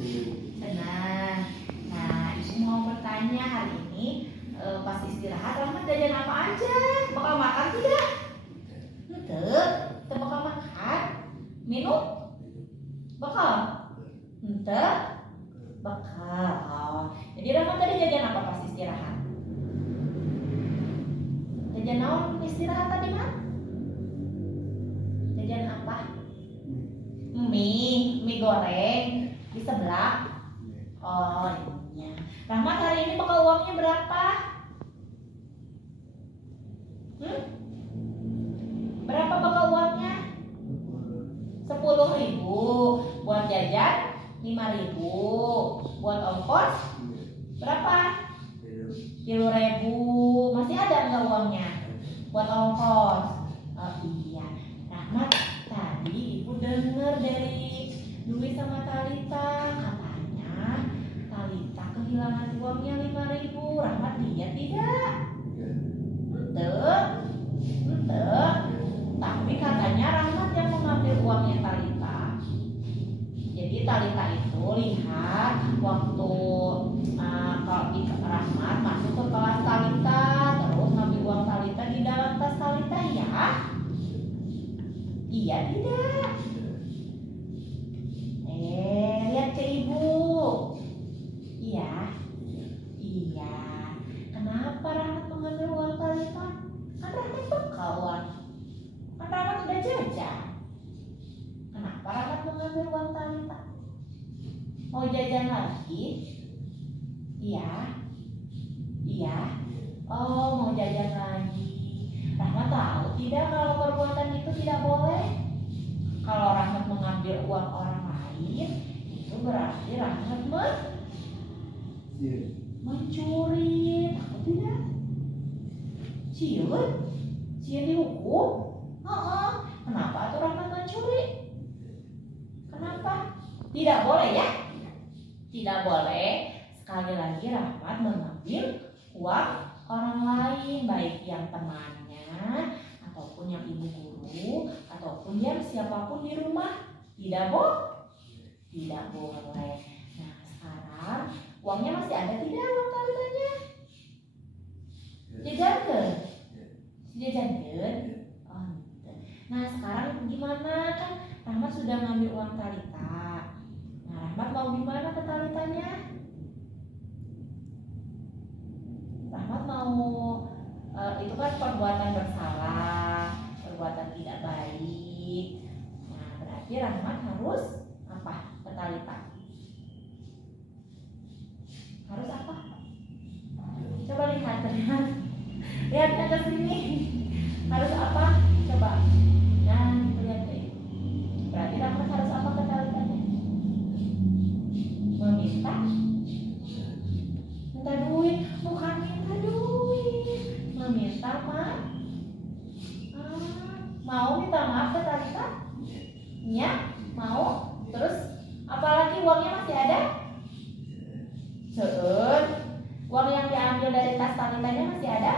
Senang. Nah, Ibu mau bertanya hari ini pas istirahat Rahmat jajan apa aja? Bakal makan tidak? Ente, bakal makan. Minum? Bakal? Ente, bakal. Oh. Jadi Rahmat tadi jajan apa pas istirahat? Jajan naon istirahat tadi mah? Jajan apa? Mie goreng di sebelah. Oh iya. Rahmat hari ini bakal uangnya berapa? Berapa bakal uangnya? 10.000. Buat jajan 5.000. Buat ongkos berapa? 10.000. Masih ada nggak uangnya? Buat ongkos. Oh iya. Rahmat, tadi Ibu dengar dari Dwi sama Talita, katanya Talita kehilangan uangnya 5.000. Rahmat lihat tidak? Ente. Tapi katanya Rahmat yang mengambil uangnya Talita. Jadi Talita itu lihat waktu kalau Rahmat masuk ke kelas Talita, terus ngambil uang Talita di dalam tas Talita, ya? Iya tidak? Lihat ke Ibu. Iya. Iya. Kenapa Rahmat mengambil uang Talita? Kan Rahmat bakalan. Kan Rahmat udah jajan. Kenapa Rahmat mengambil uang Talita? Mau jajan lagi? Iya. Iya. Oh, mau jajan lagi. Rahmat tahu tidak kalau perbuatan itu tidak boleh? Kalau Rahmat mengambil uang orang lain, itu berarti Rahmat mencuri. Takut tidak? Ciut? Ciut dihukum? Kenapa tuh Rahmat mencuri? Kenapa? Tidak boleh ya? Tidak boleh. Sekali lagi Rahmat mengambil uang orang lain, baik yang temannya ataupun yang ibu guru ataupun yang siapapun di rumah. Tidak boleh. Nah, sekarang uangnya masih ada tidak uang Talitanya? Jajankeun. Jajankeun. Oh, gitu. Nah, sekarang gimana, kan Rahmat sudah ngambil uang Talita. Nah, Rahmat mau gimana ke Talitanya? Rahmat mau itu kan perbuatan bersalah, perbuatan tidak baik. Nah, berarti Rahmat harus apa ke Talita? Harus apa? Coba lihat. Lihat ke sini. Harus apa? Coba. Nah, lihat deh. Berarti Rahmat harus apa ke Talitanya? Meminta duit, bukan minta duit. Meminta maaf. Mau minta maaf ke Talita? Ya, mau. Terus apalagi uangnya masih ada? Uang yang diambil dari tas Talitanya masih ada?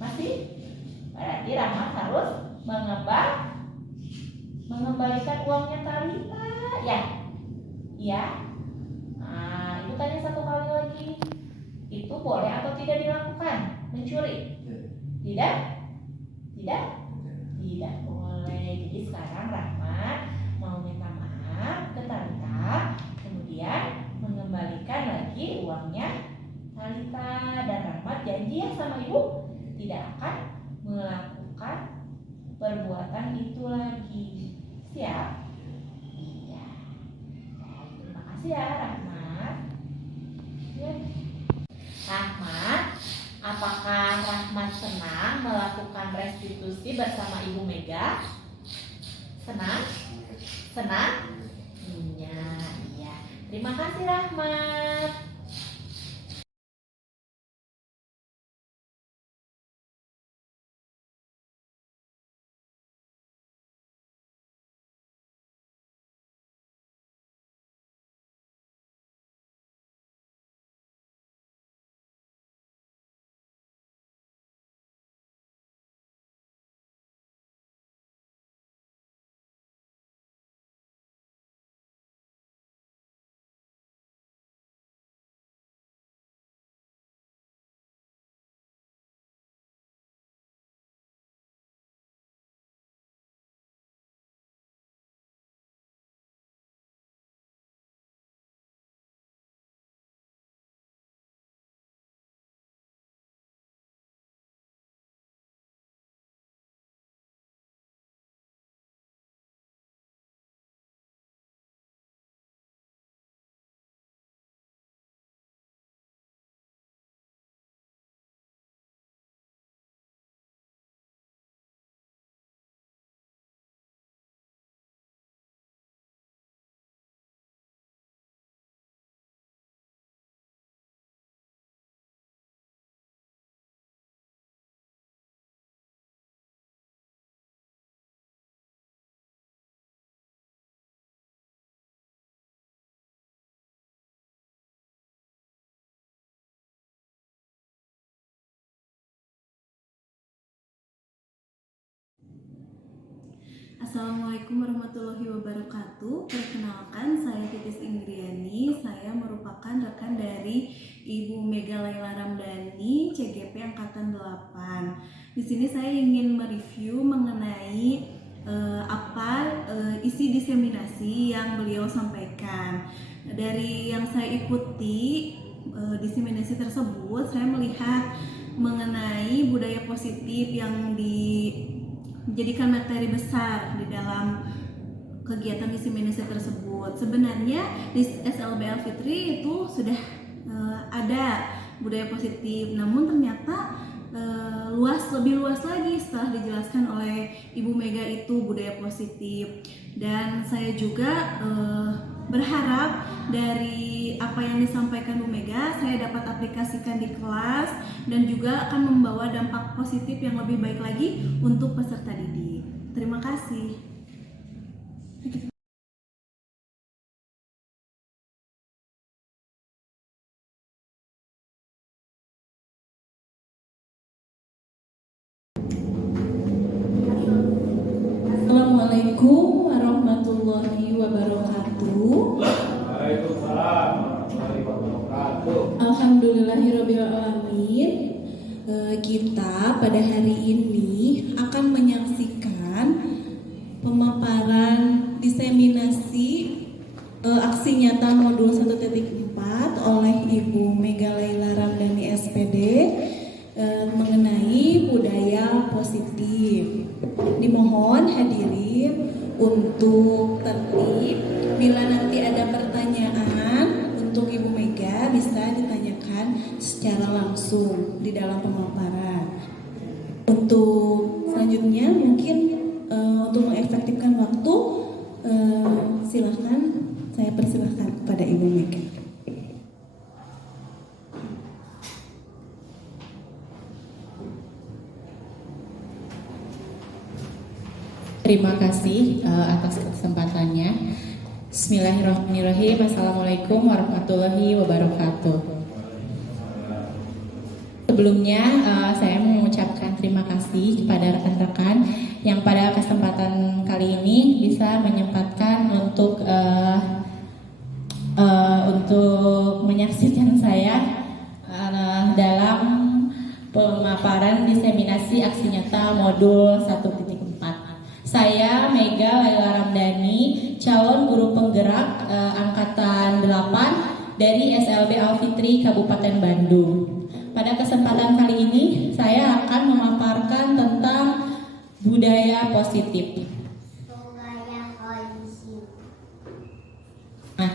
Masih? Berarti Rahmat harus mengembalikan uangnya Talita, ya? Iya. Nah, itu tanya satu kali lagi. Itu boleh atau tidak dilakukan? Mencuri? Tidak? Tidak boleh. Jadi sekarang Rahmat mau minta maaf ke Talita, kemudian mengembalikan lagi uangnya Talita, dan Rahmat janji ya sama ibu tidak akan melakukan perbuatan itu lagi. Siap? Iya. Terima kasih ya Rahmat. Ya. Rahmat, apakah Rahmat senang melakukan restitusi bersama Ibu Mega? Senang? Iya. Terima kasih Rahmat. Assalamualaikum warahmatullahi wabarakatuh. Perkenalkan, saya Titis Inggriani. Saya merupakan rekan dari Ibu Mega Laila Ramdhani, CGP Angkatan 8. Di sini saya ingin mereview mengenai isi diseminasi yang beliau sampaikan. Dari yang saya ikuti diseminasi tersebut, saya melihat mengenai budaya positif yang dijadikan materi besar di dalam kegiatan diseminasi tersebut. Sebenarnya di SLB Al-Fitri itu sudah ada budaya positif, namun ternyata lebih luas lagi setelah dijelaskan oleh Ibu Mega itu budaya positif. Dan saya juga berharap dari apa yang disampaikan Bu Mega saya dapat aplikasikan di kelas dan juga akan membawa dampak positif yang lebih baik lagi untuk peserta didik. Terima kasih. Assalamualaikum warahmatullahi wabarakatuh. Waalaikumsalam warahmatullahi wabarakatuh. Alhamdulillahirabbil alamin. Kita pada hari ini akan menyaksikan pemaparan diseminasi aksi nyata modul 1.4 oleh Ibu Mega Laila Ramdhani SPD mengenai budaya positif. Dimohon hadirin untuk tertib. Bila nanti ada pertanyaan untuk Ibu Mega bisa ditanyakan secara langsung di dalam pemaparan. Untuk selanjutnya mungkin untuk mengefektifkan waktu silahkan saya persilahkan kepada Ibu Mega. Terima kasih atas kesempatannya. Bismillahirrahmanirrahim. Assalamualaikum warahmatullahi wabarakatuh. Sebelumnya saya mengucapkan terima kasih kepada rekan-rekan yang pada kesempatan kali ini bisa menyempatkan untuk menyaksikan saya dalam pemaparan diseminasi aksi nyata modul 1.4. Saya Mega Laila Ramdhani, calon guru penggerak angkatan 8 dari SLB Al-Fitri Kabupaten Bandung. Pada kesempatan kali ini saya akan memaparkan tentang budaya positif. Nah,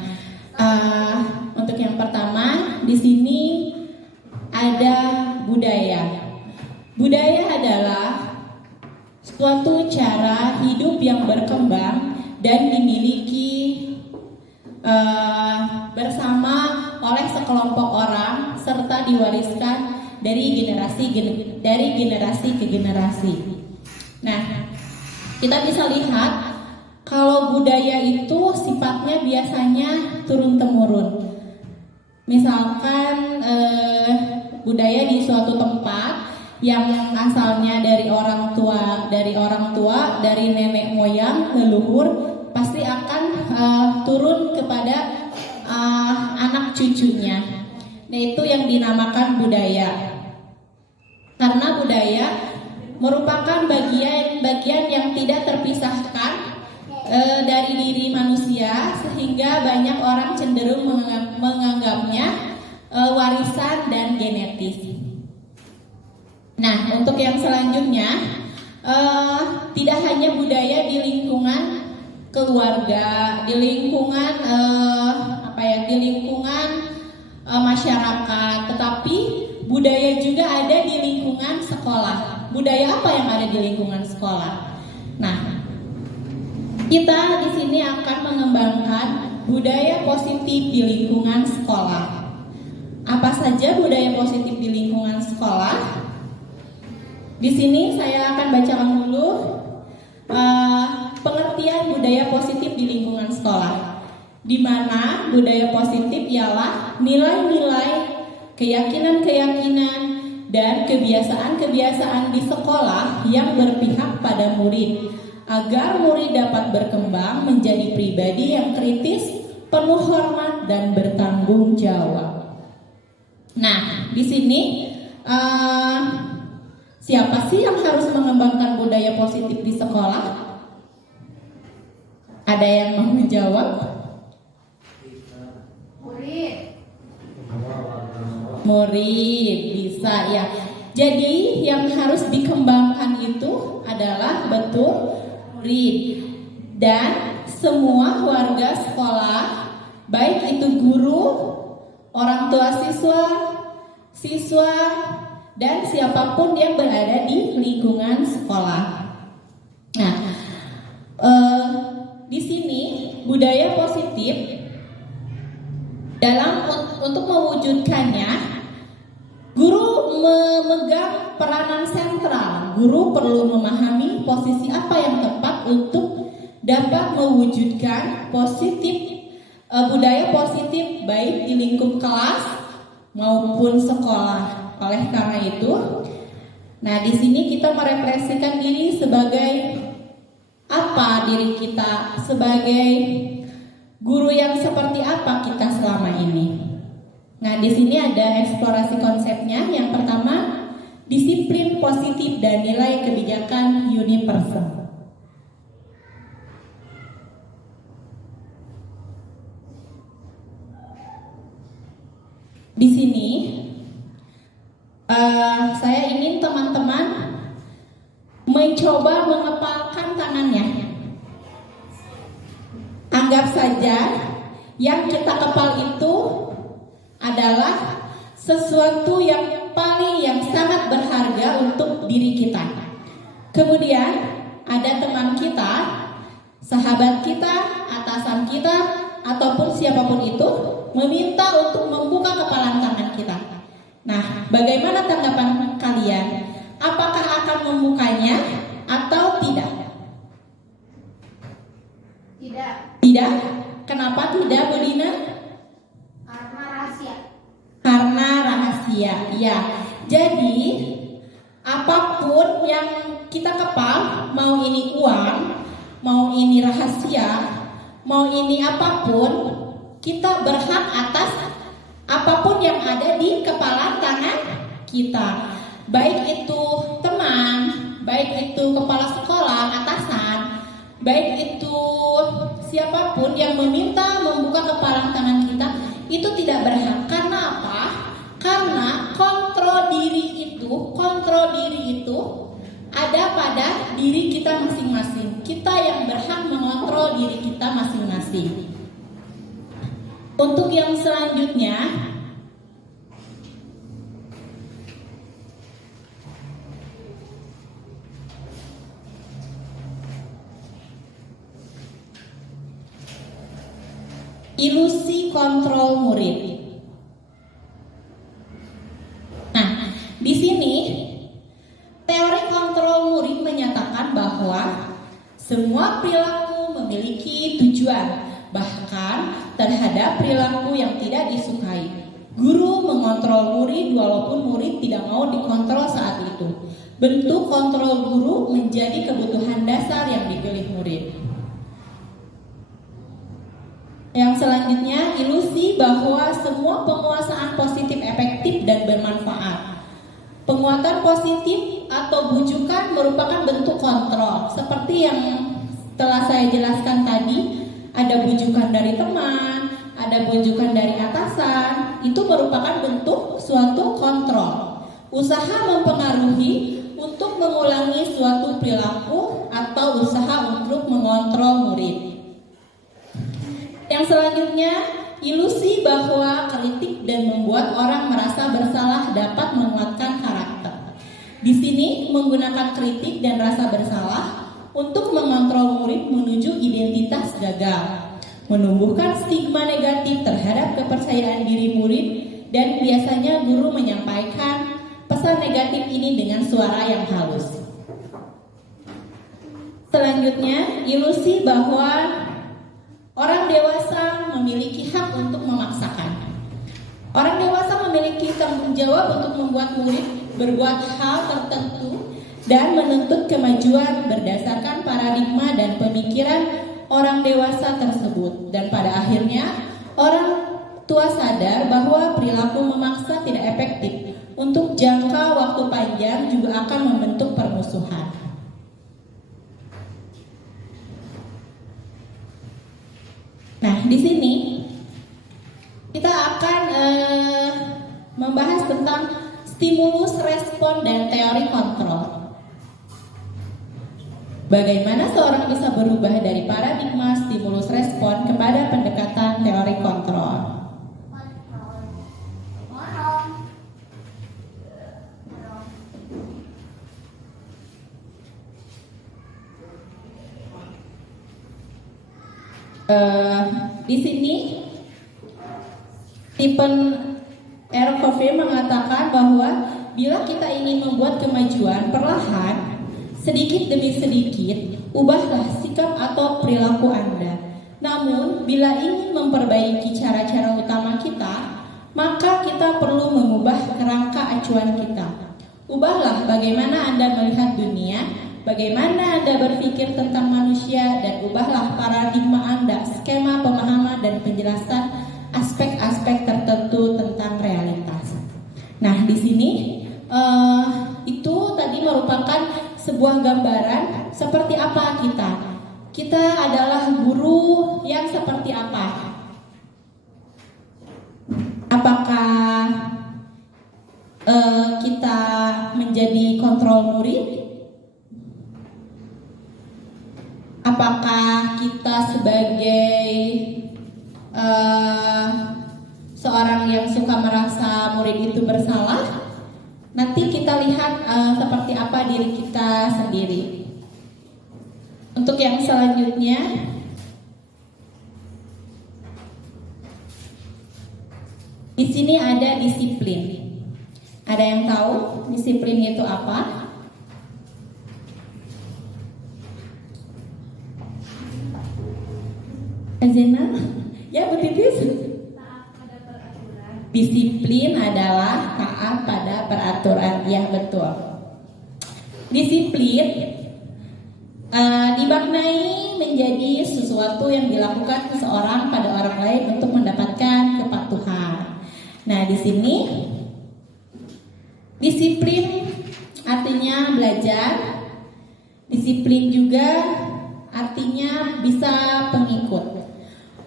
untuk yang pertama di sini ada budaya. Budaya adalah suatu cara hidup yang berkembang dan dimiliki bersama oleh sekelompok orang serta diwariskan dari generasi ke generasi. Nah, kita bisa lihat kalau budaya itu sifatnya biasanya turun-temurun. Misalkan budaya di suatu tempat yang asalnya dari orang tua, dari nenek moyang, leluhur, pasti akan turun kepada anak cucunya. Nah, itu yang dinamakan budaya. Karena budaya merupakan bagian yang tidak terpisahkan dari diri manusia, sehingga banyak orang cenderung menganggapnya warisan dan genetis. Nah, untuk yang selanjutnya, tidak hanya budaya di lingkungan keluarga, di lingkungan masyarakat, tetapi budaya juga ada di lingkungan sekolah. Budaya apa yang ada di lingkungan sekolah? Nah, kita di sini akan mengembangkan budaya positif di lingkungan sekolah. Apa saja budaya positif di lingkungan sekolah? Di sini saya akan bacakan dulu pengertian budaya positif di lingkungan sekolah, di mana budaya positif ialah nilai-nilai, keyakinan-keyakinan, dan kebiasaan-kebiasaan di sekolah yang berpihak pada murid agar murid dapat berkembang menjadi pribadi yang kritis, penuh hormat dan bertanggung jawab. Nah, di sini siapa sih yang harus mengembangkan budaya positif di sekolah? Ada yang mau menjawab? Murid bisa ya. Jadi yang harus dikembangkan itu adalah betul murid dan semua warga sekolah, baik itu guru, orang tua siswa dan siapapun yang berada di lingkungan sekolah. Nah, di sini budaya positif dalam untuk mewujudkannya, guru memegang peranan sentral. Guru perlu memahami posisi apa yang tepat untuk dapat mewujudkan budaya positif baik di lingkup kelas maupun sekolah. Oleh karena itu, nah di sini kita merepresentasikan diri sebagai apa diri kita, sebagai guru yang seperti apa kita selama ini. Nah, di sini ada eksplorasi konsepnya. Yang pertama, disiplin positif dan nilai kebijakan universal. Di sini saya ingin teman-teman mencoba mengepalkan tangannya. Anggap saja yang kita kepal itu adalah sesuatu yang sangat berharga untuk diri kita. Kemudian ada teman kita, sahabat kita, atasan kita, ataupun siapapun itu meminta untuk membuka kepalan tangan kita. Nah, bagaimana tanggapan kalian? Apakah akan membukanya atau tidak? Tidak? Kenapa tidak, Bu Dina? Karena rahasia. Ya. Jadi apapun yang kita kepal, mau ini uang, mau ini rahasia, mau ini apapun, kita berhak atas apapun yang ada di kepala tangan kita. Baik itu teman, baik itu kepala sekolah, atasan, baik itu siapapun yang meminta membuka kepala tangan kita, itu tidak berhak. Karena apa? Karena kontrol diri itu ada pada diri kita masing-masing. Kita yang berhak mengontrol diri kita masing-masing. Untuk yang selanjutnya, ilusi kontrol murid. Nah, di sini teori kontrol murid menyatakan bahwa semua perilaku memiliki tujuan, bahkan terhadap perilaku yang tidak disukai. Guru mengontrol murid walaupun murid tidak mau dikontrol saat itu. Bentuk kontrol guru menjadi kebutuhan dasar yang dipilih murid. Yang selanjutnya, ilusi bahwa semua penguasaan positif efektif dan bermanfaat. Penguatan positif atau bujukan merupakan bentuk kontrol. Seperti yang telah saya jelaskan tadi, ada bujukan dari teman, ada bujukan dari atasan. Itu merupakan bentuk suatu kontrol. Usaha mempengaruhi untuk mengulangi suatu perilaku atau usaha untuk mengontrol murid. Yang selanjutnya, ilusi bahwa kritik dan membuat orang merasa bersalah dapat menguatkan karakter. Di sini menggunakan kritik dan rasa bersalah untuk mengontrol murid menuju identitas gagal, menumbuhkan stigma negatif terhadap kepercayaan diri murid, dan biasanya guru menyampaikan pesan negatif ini dengan suara yang halus. Selanjutnya, ilusi bahwa orang dewasa memiliki hak untuk memaksakan. Orang dewasa memiliki tanggung jawab untuk membuat murid berbuat hal tertentu dan menuntut kemajuan berdasarkan paradigma dan pemikiran orang dewasa tersebut. Dan pada akhirnya orang tua sadar bahwa perilaku memaksa tidak efektif untuk jangka waktu panjang juga akan membentuk permusuhan. Nah, di sini kita akan membahas tentang stimulus, respon, dan teori kontrol. Bagaimana seorang bisa berubah dari paradigma stimulus respon kepada pendekatan teori kontrol? Di sini Stephen R. Covey mengatakan bahwa bila kita ingin membuat kemajuan perlahan, sedikit demi sedikit, ubahlah sikap atau perilaku Anda. Namun, bila ingin memperbaiki cara-cara utama kita, maka kita perlu mengubah kerangka acuan kita. Ubahlah bagaimana Anda melihat dunia, bagaimana Anda berpikir tentang manusia, dan ubahlah paradigma Anda, skema pemahaman dan penjelasan aspek-aspek tertentu tentang realitas. Nah, di sini itu tadi merupakan sebuah gambaran seperti apa kita. Kita adalah guru yang seperti apa? Apakah kita menjadi kontrol murid? Apakah kita sebagai seorang yang suka merasa murid itu bersalah? Nanti kita lihat seperti apa diri kita sendiri. Untuk yang selanjutnya, di sini ada disiplin. Ada yang tahu disiplin itu apa? Azena? Ya, Bu Titis? Disiplin adalah taat pada peraturan. Ya, betul. Disiplin dimaknai menjadi sesuatu yang dilakukan seseorang pada orang lain untuk mendapatkan kepatuhan. Nah, di sini disiplin artinya belajar. Disiplin juga artinya bisa pengikut.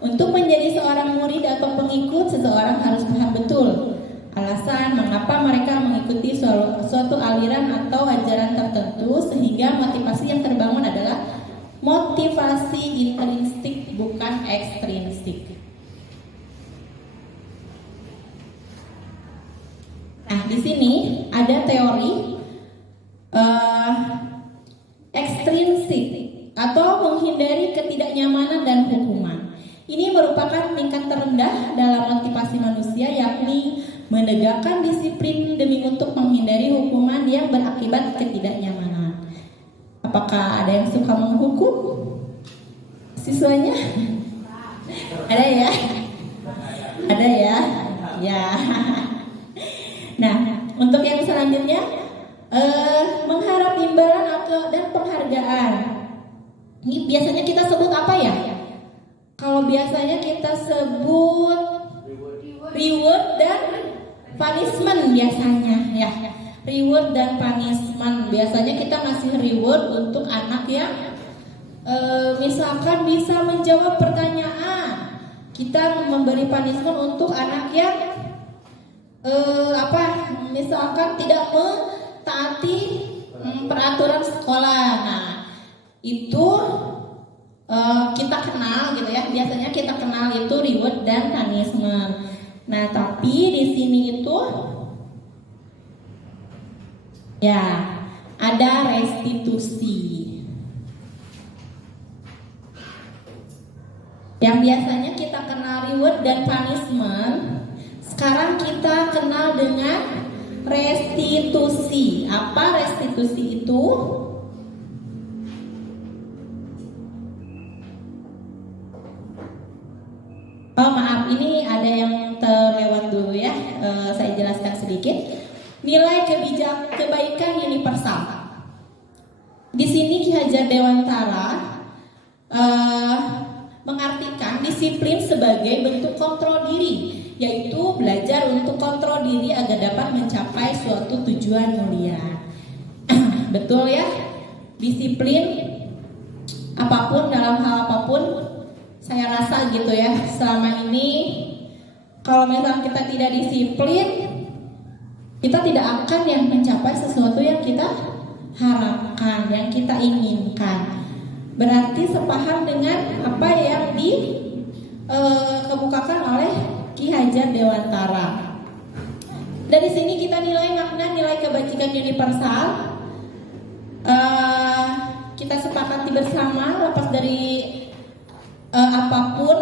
Untuk menjadi seorang murid atau pengikut, seseorang harus paham betul alasan mengapa mereka mengikuti suatu aliran atau ajaran tertentu, sehingga motivasi yang terbangun adalah motivasi intrinsik bukan ekstrinsik. Nah, di sini ada teori ekstrinsik atau menghindari ketidaknyamanan dan hukuman. Ini merupakan tingkat terendah dalam motivasi manusia, yakni menegakkan disiplin demi untuk menghindari hukuman yang berakibat ketidaknyamanan. Apakah ada yang suka menghukum siswanya? Ada ya? Ada ya? Ya. Nah, untuk yang selanjutnya, mengharap imbalan dan penghargaan. Ini biasanya kita sebut apa ya? Kalau biasanya kita sebut reward dan punishment biasanya ya. Reward dan punishment. Biasanya kita ngasih reward untuk anak yang misalkan bisa menjawab pertanyaan. Kita memberi punishment untuk anak yang misalkan tidak mentaati peraturan sekolah. Nah, itu kita kenal gitu ya. Biasanya kita kenal itu reward dan punishment. Nah, tapi di sini itu ya ada restitusi. Yang biasanya kita kenal reward dan punishment, sekarang kita kenal dengan restitusi. Apa restitusi itu? Oh maaf, ini ada yang terlewat dulu ya. Saya jelaskan sedikit. Nilai kebaikan universal. di sini Ki Hajar Dewantara mengartikan disiplin sebagai bentuk kontrol diri, yaitu belajar untuk kontrol diri agar dapat mencapai suatu tujuan mulia. Betul ya? Disiplin apapun, dalam hal apapun, saya rasa gitu ya, selama ini kalau misalnya kita tidak disiplin, kita tidak akan yang mencapai sesuatu yang kita harapkan, yang kita inginkan. Berarti sepaham dengan apa yang dikemukakan oleh Ki Hajar Dewantara. Dari sini kita nilai makna nilai kebajikan universal. Kita sepakati bersama lepas dari apapun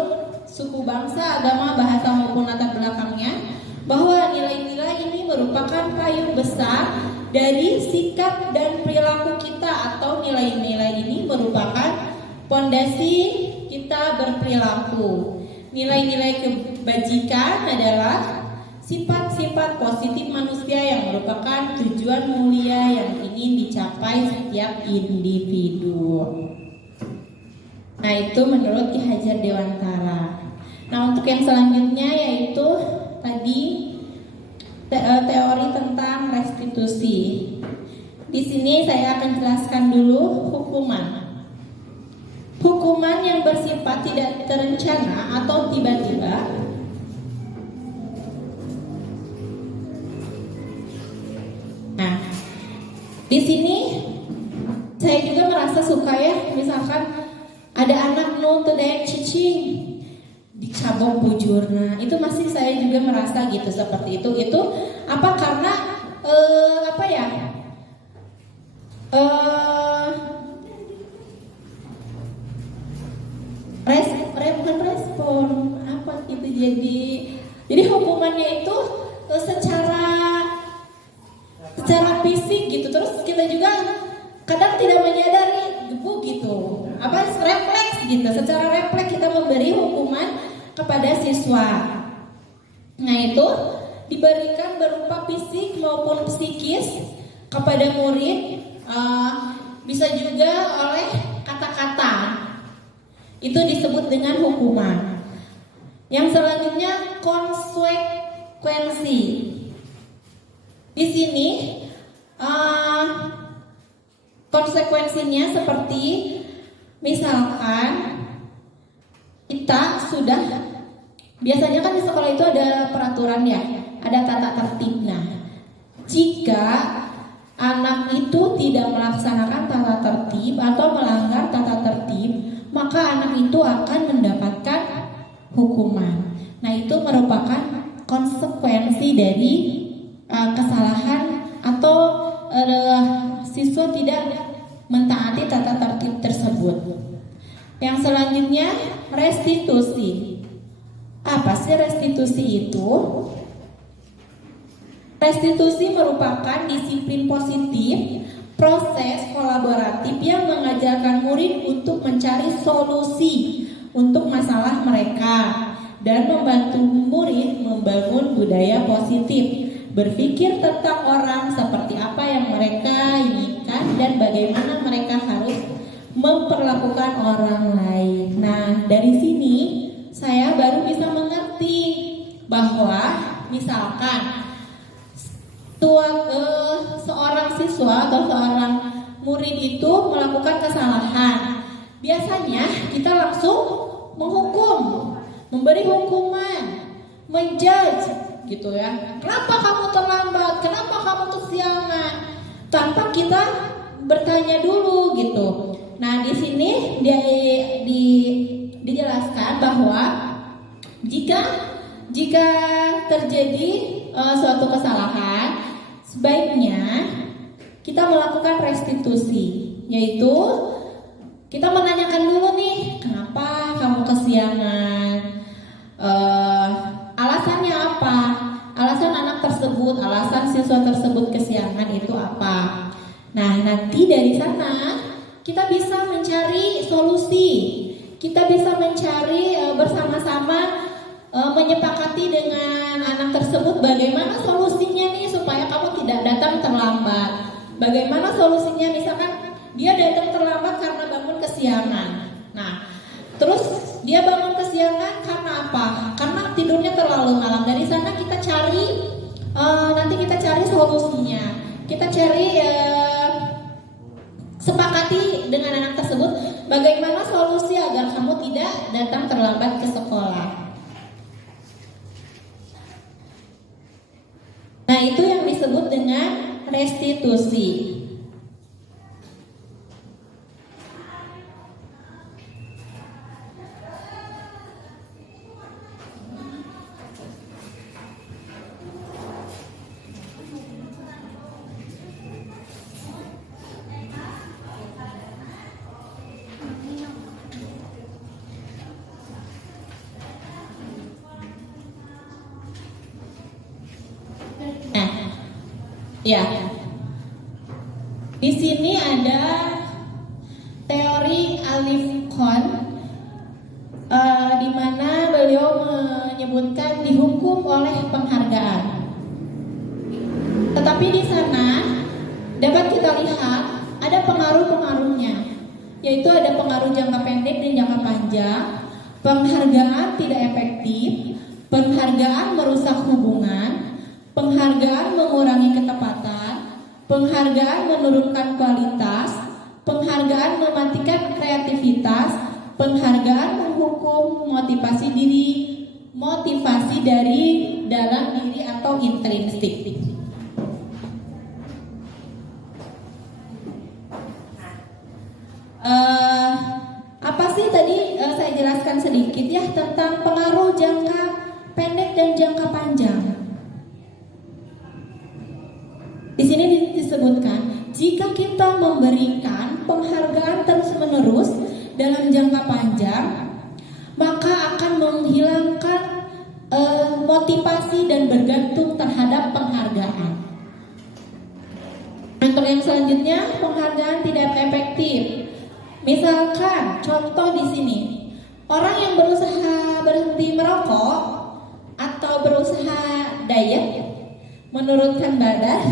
suku, bangsa, agama, bahasa maupun latar belakangnya, bahwa nilai-nilai ini merupakan payung besar dari sikap dan perilaku kita, atau nilai-nilai ini merupakan pondasi kita berperilaku. Nilai-nilai kebajikan adalah sifat-sifat positif manusia yang merupakan tujuan mulia yang ingin dicapai setiap individu. Nah, itu menurut Ki Hajar Dewantara. Nah, untuk yang selanjutnya yaitu tadi teori tentang restitusi. Di sini saya akan jelaskan dulu hukuman. Hukuman yang bersifat tidak terencana atau tiba-tiba Nah, di sini saya juga merasa suka ya, misalkan ada anak nuntut dan cicing dicabok bujurna, itu masih saya juga merasa gitu seperti itu. Itu apa? Karena apa ya? Bukan respon apa gitu. Jadi hukumannya itu secara fisik gitu. Terus kita juga kadang tidak menyadari, gebuk gitu, apa refleks gitu. Secara refleks kita memberi hukuman kepada siswa. Nah, itu diberikan berupa fisik maupun psikis kepada murid, bisa juga oleh kata-kata. Itu disebut dengan hukuman. Yang selanjutnya konsekuensi. Di sini konsekuensinya seperti misalkan kita sudah, biasanya kan di sekolah itu ada peraturan ya, ada tata tertib. Nah, jika anak itu tidak melaksanakan tata tertib atau melanggar tata tertib, maka anak itu akan mendapatkan hukuman. Nah, itu merupakan konsekuensi dari kesalahan atau siswa tidak mentaati tata tertib tersebut. Yang selanjutnya restitusi. Apa sih restitusi itu? Restitusi merupakan disiplin positif, proses kolaboratif yang mengajarkan murid untuk mencari solusi untuk masalah mereka dan membantu murid membangun budaya positif, berpikir tentang orang seperti apa yang mereka inginkan dan bagaimana mereka harus memperlakukan orang lain. Nah, dari sini saya baru bisa mengerti bahwa misalkan seorang siswa atau seorang murid itu melakukan kesalahan, biasanya kita langsung menghukum, memberi hukuman, menjudge gitu ya. Kenapa kamu terlambat? Kenapa kamu kesiangan? Tanpa kita bertanya dulu gitu. Nah, di sini dijelaskan bahwa jika terjadi suatu kesalahan, sebaiknya kita melakukan restitusi, yaitu kita menanyakan dulu nih, kenapa kamu kesiangan? Alasannya apa? Alasan anak tersebut, alasan siswa tersebut kesiangan itu apa? Nah, nanti dari sana kita bisa mencari solusi. Kita bisa mencari bersama-sama, menyepakati dengan anak tersebut bagaimana solusinya nih supaya kamu tidak datang terlambat. Bagaimana solusinya, misalkan dia datang terlambat karena bangun kesiangan. Nah, terus dia bangun kesiangan karena apa? Karena tidurnya terlalu malam. Dari sana kita cari, nanti kita cari solusinya. Kita cari sepakati dengan anak tersebut bagaimana solusi agar kamu tidak datang terlambat ke sekolah. Nah, itu yang disebut dengan restitusi. Ya, di sini ada teori Alif Kohn, di mana beliau menyebutkan dihukum oleh penghargaan. Tetapi di sana dapat kita lihat ada pengaruh-pengaruhnya, yaitu ada pengaruh jangka pendek dan jangka panjang. Penghargaan tidak efektif, penghargaan merusak hubungan, penghargaan mengurangi ketepatan, penghargaan menurunkan kualitas, penghargaan mematikan kreativitas, penghargaan menghukum motivasi dari dalam diri atau intrinsik. Apa sih tadi saya jelaskan sedikit ya tentang pengaruh jangka pendek dan jangka panjang. Di sini disebutkan, jika kita memberikan penghargaan terus-menerus dalam jangka panjang, maka akan menghilangkan motivasi dan bergantung terhadap penghargaan. Untuk yang selanjutnya, penghargaan tidak efektif. Misalkan, contoh di sini, orang yang berusaha berhenti merokok atau berusaha diet, menurunkan badan,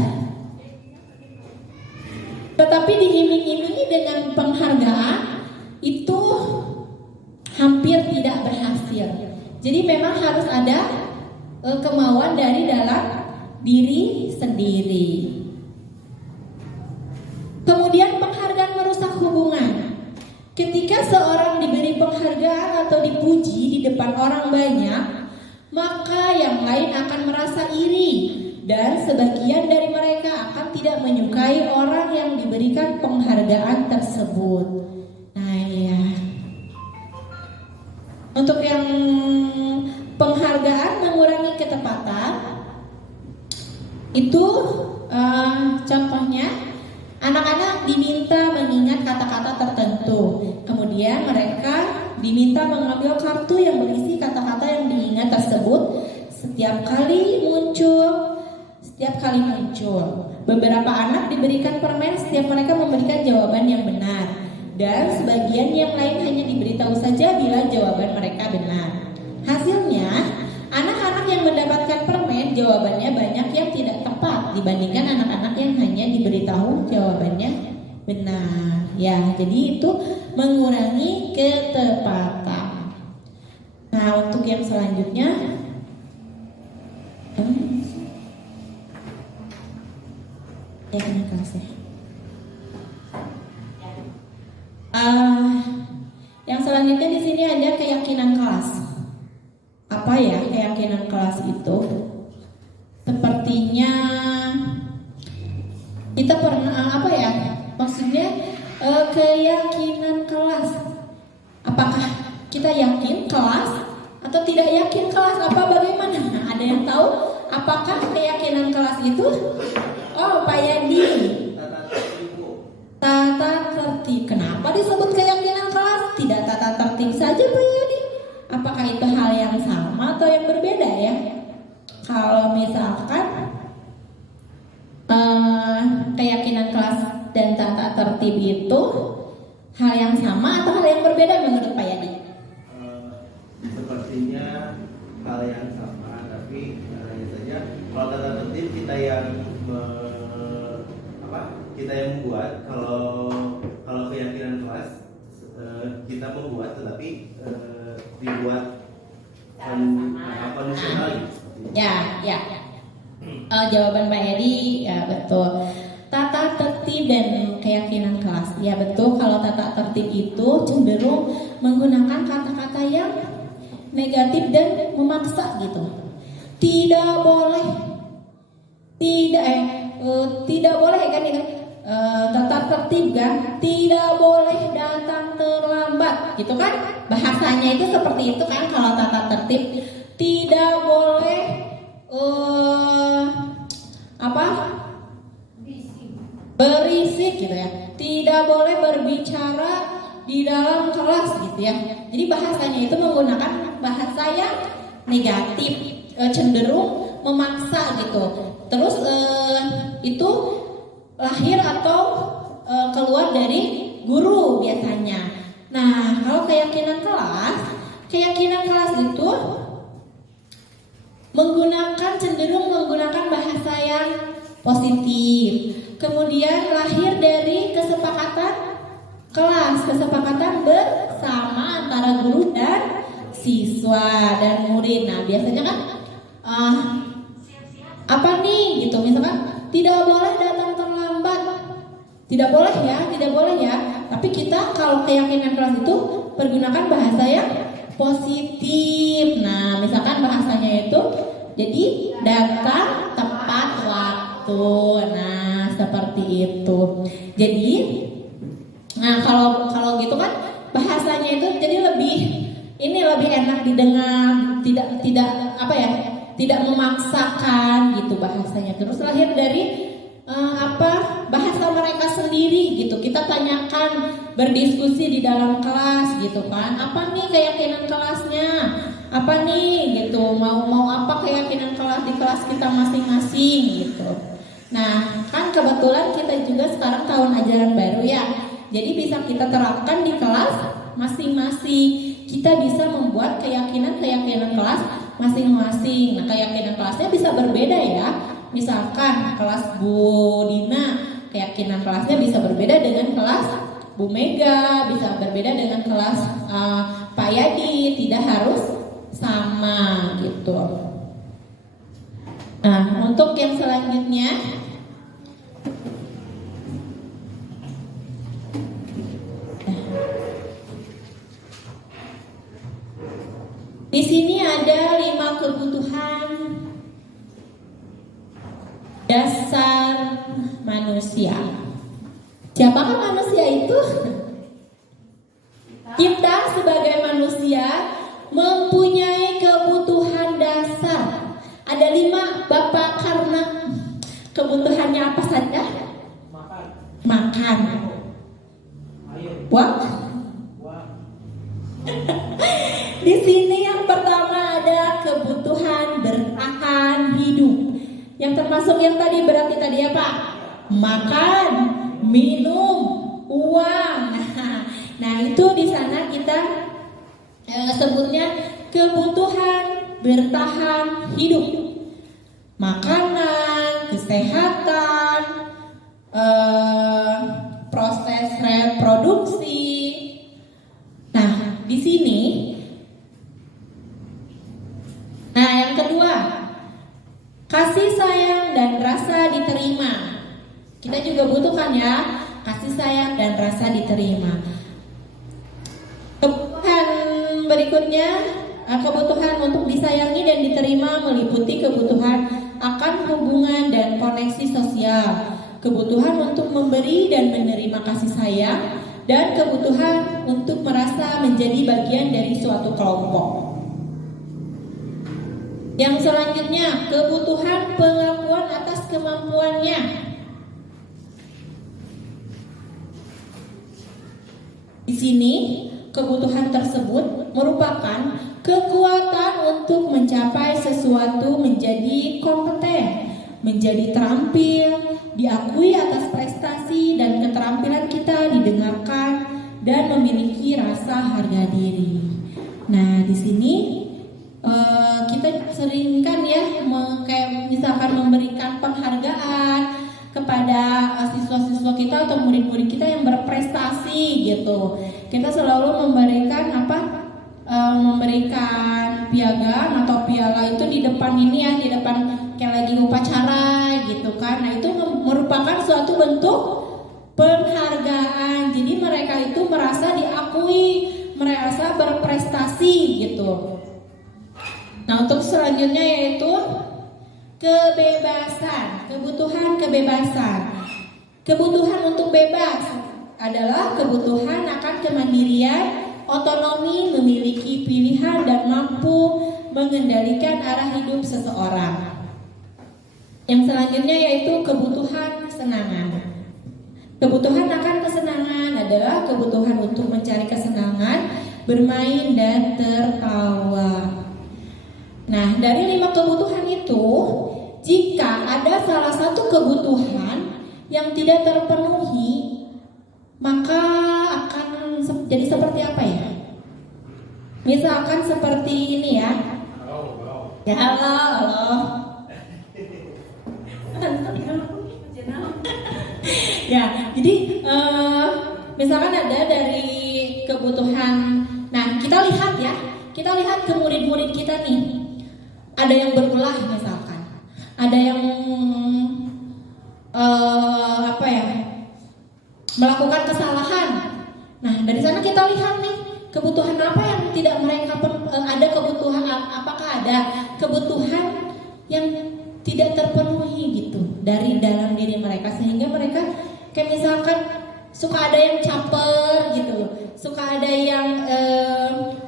tetapi diiming-imingi dengan penghargaan, itu hampir tidak berhasil. Jadi memang harus ada kemauan dari dalam diri sendiri. Kemudian penghargaan merusak hubungan. Ketika seorang diberi penghargaan atau dipuji di depan orang banyak, maka yang lain akan merasa iri. Dan sebagian dari mereka akan tidak menyukai orang yang diberikan penghargaan tersebut. Nah ya, untuk yang penghargaan mengurangi ketepatan, itu contohnya anak-anak diminta mengingat kata-kata tertentu. Kemudian mereka diminta mengambil kartu yang berisi kata-kata yang diingat tersebut. Setiap kali muncul, beberapa anak diberikan permen setiap mereka memberikan jawaban yang benar, dan sebagian yang lain hanya diberitahu saja bila jawaban mereka benar. Hasilnya, anak-anak yang mendapatkan permen jawabannya banyak yang tidak tepat dibandingkan anak-anak yang hanya diberitahu jawabannya benar. Ya, jadi itu mengurangi ketepatan. Nah, untuk yang selanjutnya, yang selanjutnya di sini ada keyakinan kelas. Apa ya keyakinan kelas itu? Sepertinya kita pernah maksudnya keyakinan kelas. Apakah kita yakin kelas atau tidak yakin kelas? Apa bagaimana? Ada yang tahu? Apakah keyakinan kelas itu? Oh, Pak Yadi. Tata tertib. Kenapa disebut keyakinan kelas? Tidak tata tertib saja, Pak Yadi. Apakah itu hal yang sama atau yang berbeda ya? Kalau misalkan keyakinan kelas dan tata tertib itu hal yang sama atau hal yang berbeda menurut Pak Yadi? Sepertinya hal yang sama, tapi hanya saja kalau tata tertib kita yang membuat, kalau kita membuat tetapi dibuat konvensional gitu. Ya. Jawaban Mbak Edi ya betul. Tata tertib dan keyakinan kelas. Ya betul, kalau tata tertib itu cenderung menggunakan kata-kata yang negatif dan memaksa gitu. Tidak boleh kan itu tata tertib kan, tidak boleh datang terlambat gitu kan, bahasanya itu seperti itu kan. Kalau tata tertib tidak boleh berisik gitu ya, tidak boleh berbicara di dalam kelas gitu ya. Jadi bahasanya itu menggunakan bahasa yang negatif, cenderung memaksa gitu. Terus itu lahir atau keluar dari guru biasanya. Nah, kalau keyakinan kelas itu cenderung menggunakan bahasa yang positif. Kemudian lahir dari kesepakatan kelas, kesepakatan bersama antara guru dan siswa dan murid. Nah, biasanya kan apa nih gitu, misalkan tidak boleh datang terlambat, tidak boleh ya. Tapi kita kalau keyakinan kelas itu pergunakan bahasa yang positif. Nah, misalkan bahasanya itu jadi datang tepat waktu. Nah, seperti itu. Jadi, nah kalau gitu kan bahasanya itu jadi lebih enak didengar, tidak memaksakan gitu bahasanya. Terus lahir dari bahasa mereka sendiri gitu. Kita tanyakan, berdiskusi di dalam kelas gitu kan. Apa nih keyakinan kelasnya? Apa nih gitu? Mau apa keyakinan kelas di kelas kita masing-masing gitu. Nah, kan kebetulan kita juga sekarang tahun ajaran baru ya. Jadi bisa kita terapkan di kelas masing-masing. Kita bisa membuat keyakinan kelas masing-masing. Nah, keyakinan kelasnya bisa berbeda ya. Misalkan kelas Bu Dina, keyakinan kelasnya bisa berbeda dengan kelas Bu Mega, bisa berbeda dengan kelas Pak Yadi, tidak harus sama gitu. Nah, untuk yang selanjutnya di sini ada 5 kebutuhan dasar manusia. Siapakah manusia itu? Kita sebagai manusia mempunyai kebutuhan dasar. Ada 5, Bapak, karena kebutuhannya apa saja? Makan. Wah. Di sini yang pertama ada kebutuhan bertahan hidup. Yang termasuk yang tadi berarti tadi apa? Makan, minum, uang. Nah, itu di sana kita sebutnya kebutuhan bertahan hidup. Makanan, kesehatan, proses reproduksi. Nah, di sini. Nah, yang kedua, kasih sayang dan rasa diterima. Kita juga butuhkan ya, kasih sayang dan rasa diterima. Kebutuhan berikutnya, kebutuhan untuk disayangi dan diterima meliputi kebutuhan akan hubungan dan koneksi sosial, kebutuhan untuk memberi dan menerima kasih sayang, dan kebutuhan untuk merasa menjadi bagian dari suatu kelompok. Yang selanjutnya, kebutuhan pengakuan atas kemampuannya. Di sini, kebutuhan tersebut merupakan kekuatan untuk mencapai sesuatu, menjadi kompeten, menjadi terampil, diakui atas prestasi dan keterampilan kita, didengarkan, dan memiliki rasa harga diri. Nah, di sini kita sering kan ya, kayak misalkan memberikan penghargaan kepada siswa-siswa kita atau murid-murid kita yang berprestasi gitu. kita selalu memberikan memberikan piagam atau piala itu di depan ini ya, di depan kayak lagi upacara gitu kan. Nah itu merupakan suatu bentuk penghargaan. Jadi mereka itu merasa diakui, merasa berprestasi gitu. Nah untuk selanjutnya yaitu kebebasan, kebutuhan kebebasan. Kebutuhan untuk bebas adalah kebutuhan akan kemandirian, otonomi, memiliki pilihan dan mampu mengendalikan arah hidup seseorang. Yang selanjutnya yaitu kebutuhan kesenangan. Kebutuhan akan kesenangan adalah kebutuhan untuk mencari kesenangan, bermain dan tertawa. Nah, dari 5 kebutuhan itu, jika ada salah satu kebutuhan yang tidak terpenuhi, maka akan jadi seperti apa ya? Misalkan seperti ini ya. Ya Allah. Ya, jadi misalkan ada dari kebutuhan. Nah, kita lihat ya. Kita lihat ke murid-murid kita nih. Ada yang berulah misalkan. Ada yang melakukan kesalahan. Nah, dari sana kita lihat nih kebutuhan apa yang tidak mereka ada kebutuhan, apakah ada kebutuhan yang tidak terpenuhi gitu dari dalam diri mereka, sehingga mereka kayak misalkan suka ada yang caper gitu, suka ada yang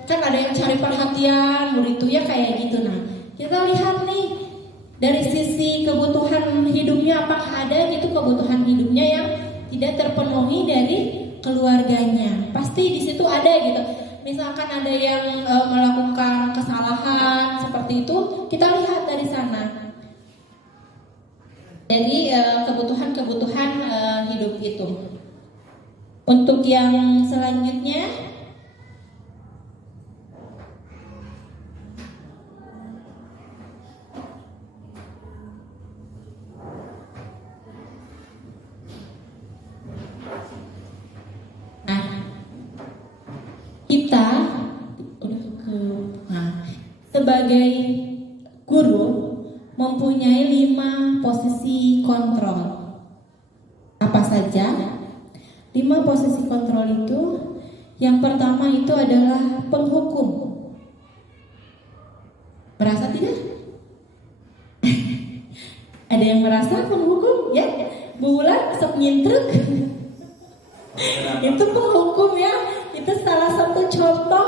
kan ada yang cari perhatian begitu ya kayak gitu. Nah, kita lihat nih dari sisi kebutuhan hidupnya, apakah ada gitu kebutuhan hidupnya yang tidak terpenuhi dari keluarganya. Pasti di situ ada gitu. Misalkan ada yang melakukan kesalahan seperti itu, kita lihat dari sana. Jadi kebutuhan-kebutuhan hidup itu. Untuk yang selanjutnya, kita sebagai guru mempunyai 5 posisi kontrol. Apa saja? 5 posisi kontrol itu, yang pertama itu adalah penghukum. Merasa tidak? Ada yang merasa penghukum ya? Bu Wulan sok nyintruk. Itu penghukum ya. Itu salah satu contoh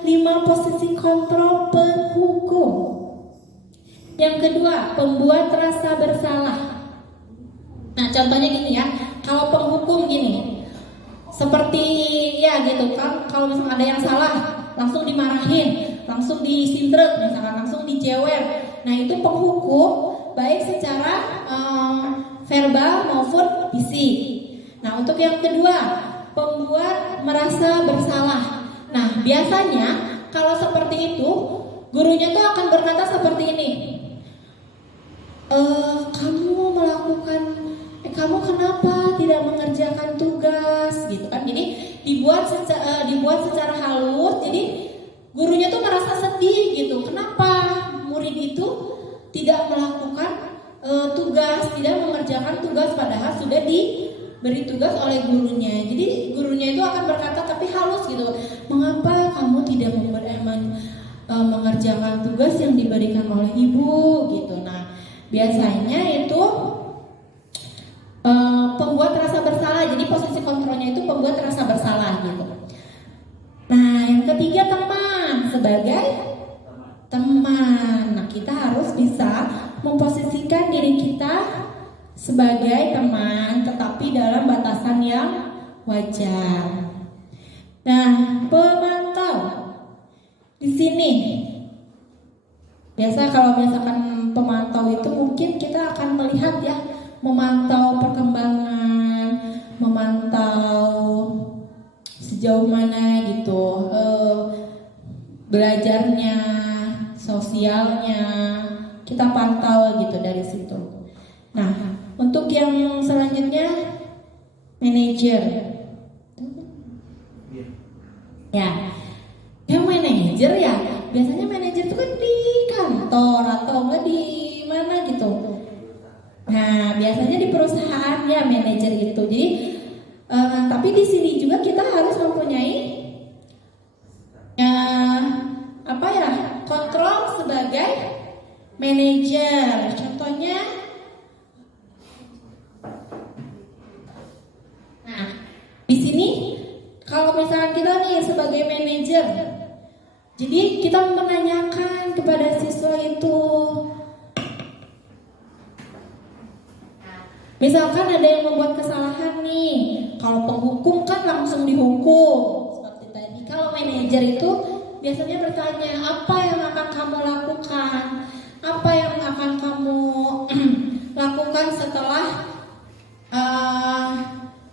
5 posisi kontrol penghukum. Yang kedua, pembuat rasa bersalah. Nah, contohnya gini ya. Kalau penghukum gini, seperti ya gitu kan, kalau misalnya ada yang salah, langsung dimarahin, langsung disintrek, misalkan langsung dijewer. Nah, itu penghukum baik secara verbal maupun fisik. Nah, untuk yang kedua, pembuat merasa bersalah. Nah, biasanya kalau seperti itu, gurunya tuh akan berkata seperti ini. Kamu kenapa tidak mengerjakan tugas gitu kan? Jadi dibuat secara halus. Jadi gurunya tuh merasa sedih gitu. Kenapa murid itu tidak melakukan tugas, tidak mengerjakan tugas padahal sudah diberi tugas oleh gurunya. Jadi gurunya itu akan berkata tapi halus gitu. Mengapa kamu tidak mengerjakan tugas yang diberikan oleh ibu gitu. Nah, biasanya itu pembuat rasa bersalah. Jadi posisi kontrolnya itu pembuat rasa bersalah gitu. Nah, yang ketiga teman, sebagai teman. Nah, kita harus bisa memposisikan diri kita sebagai teman, tetapi dalam batasan yang wajar. Nah, pemantau di sini. Biasa kalau misalkan pemantau itu mungkin kita akan melihat ya, memantau perkembangan, memantau sejauh mana gitu belajarnya, sosialnya, kita pantau gitu dari situ. Nah, untuk yang selanjutnya manajer. Ya, yang manajer ya, biasanya manajer itu kan di kantor atau enggak di mana gitu. Nah, biasanya di perusahaan ya manajer itu. Jadi, tapi di sini juga kita harus mempunyai kontrol sebagai manajer. Contohnya, nah di sini kalau misalnya kita nih sebagai manajer, jadi kita menanyakan kepada siswa itu, misalkan ada yang membuat kesalahan nih, kalau penghukum kan langsung dihukum seperti tadi. Kalau manajer itu biasanya bertanya, apa yang akan kamu lakukan? Apa yang akan kamu lakukan setelah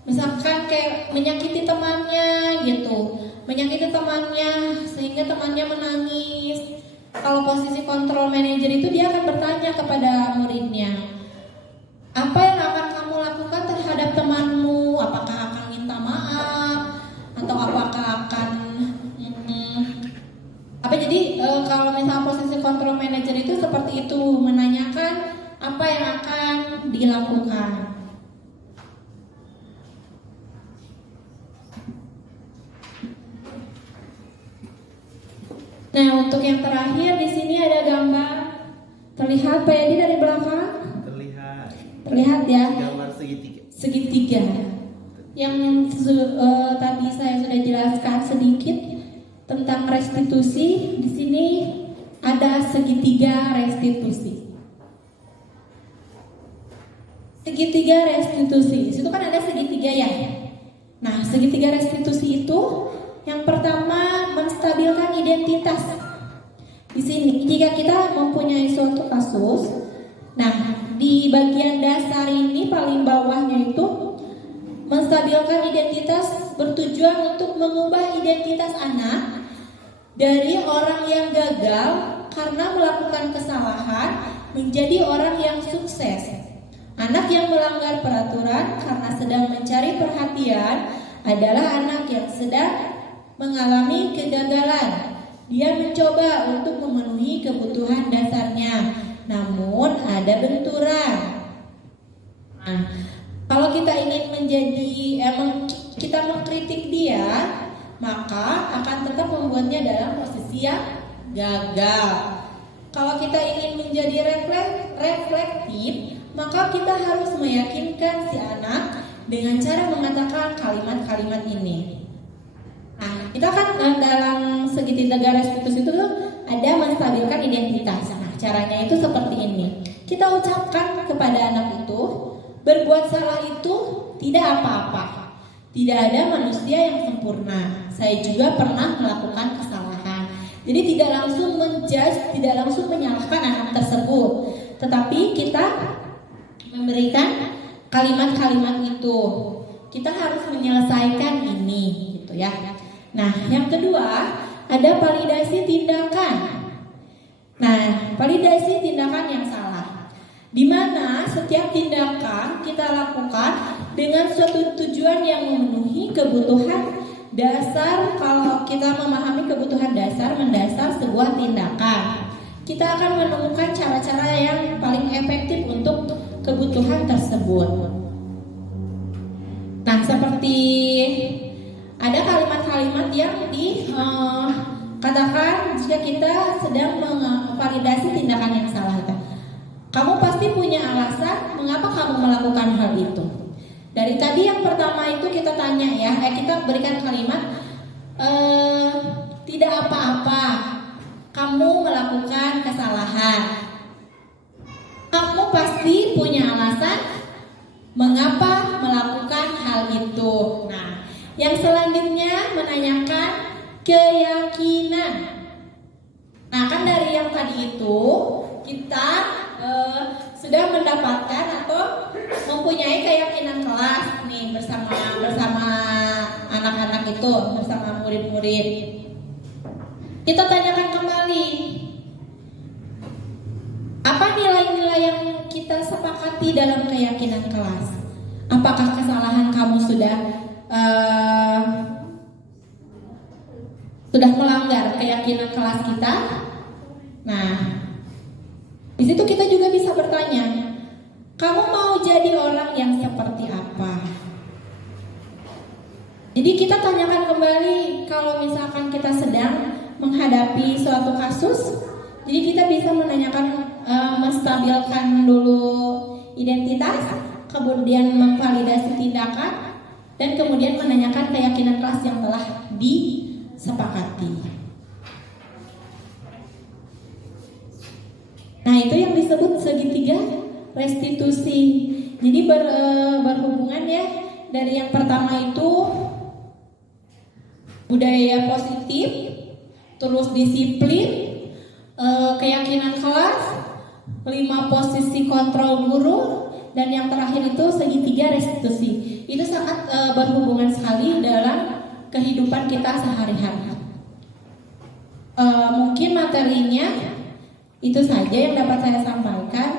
misalkan kayak menyakiti temannya gitu, menyakiti temannya sehingga temannya menangis. Kalau posisi kontrol manajer itu dia akan bertanya kepada muridnya, apa yang akan kamu lakukan terhadap temanmu? Apakah akan minta maaf atau apakah akan jadi kalau misalnya posisi kontrol manajer itu seperti itu, menanyakan apa yang akan dilakukan. Nah, untuk yang terakhir di sini ada gambar. Terlihat Pak Yadi dari belakang? Terlihat. Terlihat ya. Gambar segitiga. Segitiga. Yang tadi saya sudah jelaskan sedikit tentang restitusi. Di sini ada segitiga restitusi. Segitiga restitusi. Di situ kan ada segitiga ya. Nah, segitiga restitusi itu yang pertama menstabilkan identitas. Di sini jika kita mempunyai suatu kasus, nah di bagian dasar ini paling bawahnya itu menstabilkan identitas bertujuan untuk mengubah identitas anak dari orang yang gagal karena melakukan kesalahan menjadi orang yang sukses. Anak yang melanggar peraturan karena sedang mencari perhatian adalah anak yang sedang mengalami kegagalan. Dia mencoba untuk memenuhi kebutuhan dasarnya, namun ada benturan. Nah, kalau kita ingin kita mengkritik dia, maka akan tetap membuatnya dalam posisi yang gagal. Kalau kita ingin menjadi reflektif, maka kita harus meyakinkan si anak dengan cara mengatakan kalimat-kalimat ini. Nah, kita kan dalam segitiga restitusi itu ada menstabilkan identitas. Nah, caranya itu seperti ini. Kita ucapkan kepada anak itu, berbuat salah itu tidak apa-apa. Tidak ada manusia yang sempurna. Saya juga pernah melakukan kesalahan. Jadi tidak langsung menjudge, tidak langsung menyalahkan anak tersebut, tetapi kita memberikan kalimat-kalimat itu. Kita harus menyelesaikan ini, gitu ya. Nah, yang kedua ada validasi tindakan. Nah, validasi tindakan yang salah, di mana setiap tindakan kita lakukan dengan suatu tujuan yang memenuhi kebutuhan dasar. Kalau kita memahami kebutuhan dasar mendasar sebuah tindakan, kita akan menemukan cara-cara yang paling efektif untuk kebutuhan tersebut. Nah, seperti ada kalimat-kalimat yang dikatakan jika kita sedang memvalidasi tindakan yang salah. Kamu pasti punya alasan mengapa kamu melakukan hal itu. Dari tadi yang pertama itu kita tanya ya, kita berikan kalimat tidak apa-apa kamu melakukan kesalahan. Kamu pasti punya alasan mengapa melakukan hal itu. Nah, yang selanjutnya menanyakan keyakinan. Nah, kan dari yang tadi itu kita sudah mendapatkan atau mempunyai keyakinan kelas nih bersama anak-anak itu, bersama murid-murid. Kita tanyakan kembali, apa nilai-nilai yang kita sepakati dalam keyakinan kelas? Apakah kesalahan kamu sudah sudah melanggar keyakinan kelas kita. Nah, di situ kita juga bisa bertanya, kamu mau jadi orang yang seperti apa? Jadi kita tanyakan kembali kalau misalkan kita sedang menghadapi suatu kasus. Jadi kita bisa menanyakan, menstabilkan dulu identitas, kemudian memvalidasi tindakan, dan kemudian menanyakan keyakinan kelas yang telah disepakati. Nah, itu yang disebut segitiga restitusi. Jadi berhubungan ya, dari yang pertama itu budaya positif, terus disiplin, keyakinan kelas, 5 posisi kontrol guru, dan yang terakhir itu segitiga restitusi. Itu sangat berhubungan sekali dalam kehidupan kita sehari-hari. Mungkin materinya itu saja yang dapat saya sampaikan.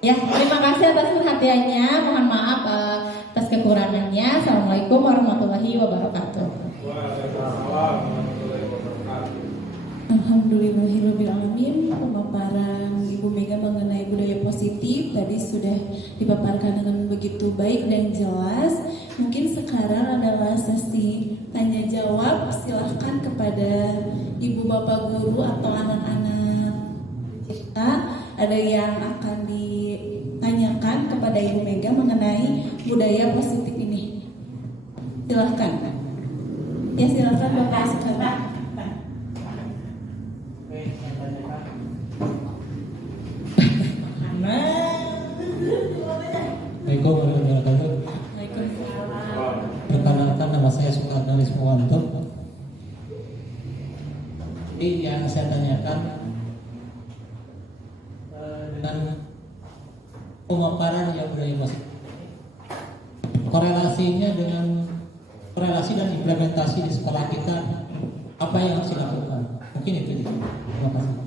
Ya, terima kasih atas perhatiannya. Mohon maaf atas kekurangannya. Assalamualaikum warahmatullahi wabarakatuh. Waalaikumsalam warahmatullahi wabarakatuh. Alhamdulillahirrahmanirrahim. Pemaparan Ibu Mega mengenai budaya positif tadi sudah dipaparkan dengan begitu baik dan jelas. Mungkin sekarang adalah sesi tanya jawab. Silahkan kepada Ibu Bapak Guru atau anak-anak kita, ada yang akan ditanyakan kepada Ibu Mega mengenai budaya positif ini. Silahkan. Ya, silahkan Bapak sekarang. Assalamualaikum warahmatullahi wabarakatuh. Perkenalkan, nama saya Soekarno Lismowanto. Ini yang saya tanyakan dengan pemaparan yang budaya positif, korelasinya dengan korelasi dan implementasi di sekolah kita, apa yang harus dilakukan? Mungkin itu. Terima kasih.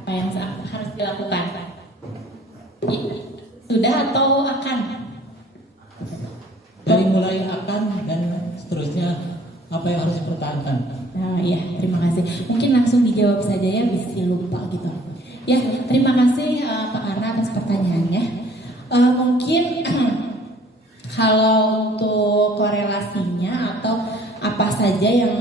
Apa yang harus dilakukan? Sudah atau akan? Dari mulai akan dan seterusnya, apa yang harus dipertahankan? Nah, ya, terima kasih. Mungkin langsung dijawab saja ya, bisa lupa gitu. Ya, terima kasih Pak Arna atas pertanyaannya. Mungkin kalau untuk korelasinya atau apa saja yang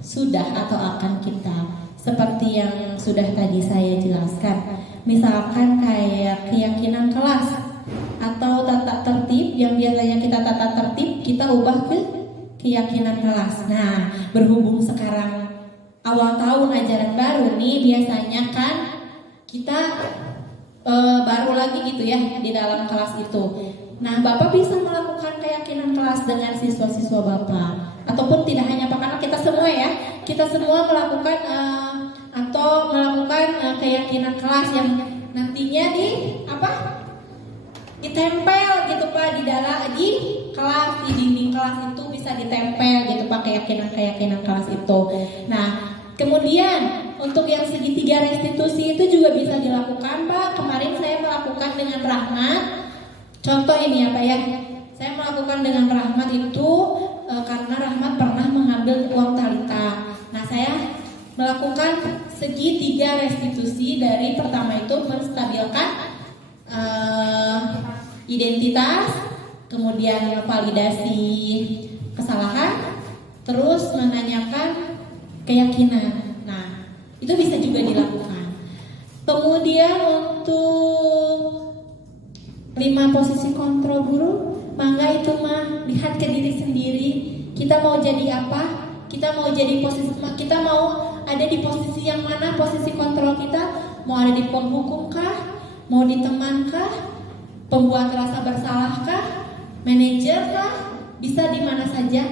sudah atau akan kita, seperti yang sudah tadi saya jelaskan, misalkan kayak keyakinan kelas atau tata tertib yang biasanya kita tata tertib, kita ubah ke keyakinan kelas. Nah, berhubung sekarang awal tahun ajaran baru nih, biasanya kan kita baru lagi gitu ya di dalam kelas itu. Nah, Bapak bisa melakukan keyakinan kelas dengan siswa-siswa Bapak, ataupun tidak hanya Pak, karena kita semua ya, kita semua melakukan atau melakukan keyakinan kelas yang nantinya ditempel gitu Pak di kelas, di dinding kelas itu bisa ditempel gitu Pak keyakinan kelas itu. Nah, kemudian untuk yang segitiga restitusi itu juga bisa dilakukan Pak. Kemarin saya melakukan dengan Rahmat. Contoh ini ya Pak ya, saya melakukan dengan Rahmat itu karena Rahmat pernah mengambil uang Talita. Nah, saya melakukan segitiga restitusi. Dari pertama itu menstabilkan identitas, kemudian validasi kesalahan, terus menanyakan keyakinan. Nah, itu bisa juga dilakukan. Kemudian untuk 5 posisi kontrol guru, mangga itu mah lihat ke diri sendiri. Kita mau jadi apa? Kita mau ada di posisi yang mana? Posisi kontrol kita mau ada di penghukum kah? Mau di teman kah? Pembuat rasa bersalah kah? Manajer kah? Bisa di mana saja,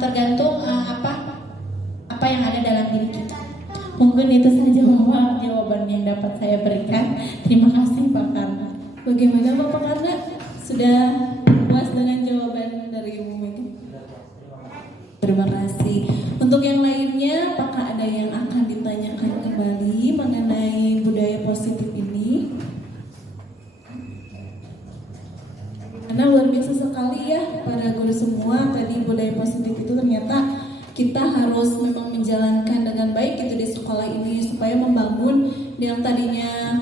tergantung apa yang ada dalam diri kita. Mungkin itu saja jawaban yang dapat saya berikan. Terima kasih Pak Karna. Bagaimana Bapak Karna? Sudah puas dengan jawaban dari Ibu Mega? Terima kasih. Untuk yang lainnya, apakah ada yang akan ditanyakan kembali mengenai budaya positif ini? Karena luar biasa sekali ya para kita harus memang menjalankan dengan baik gitu di sekolah ini supaya membangun yang tadinya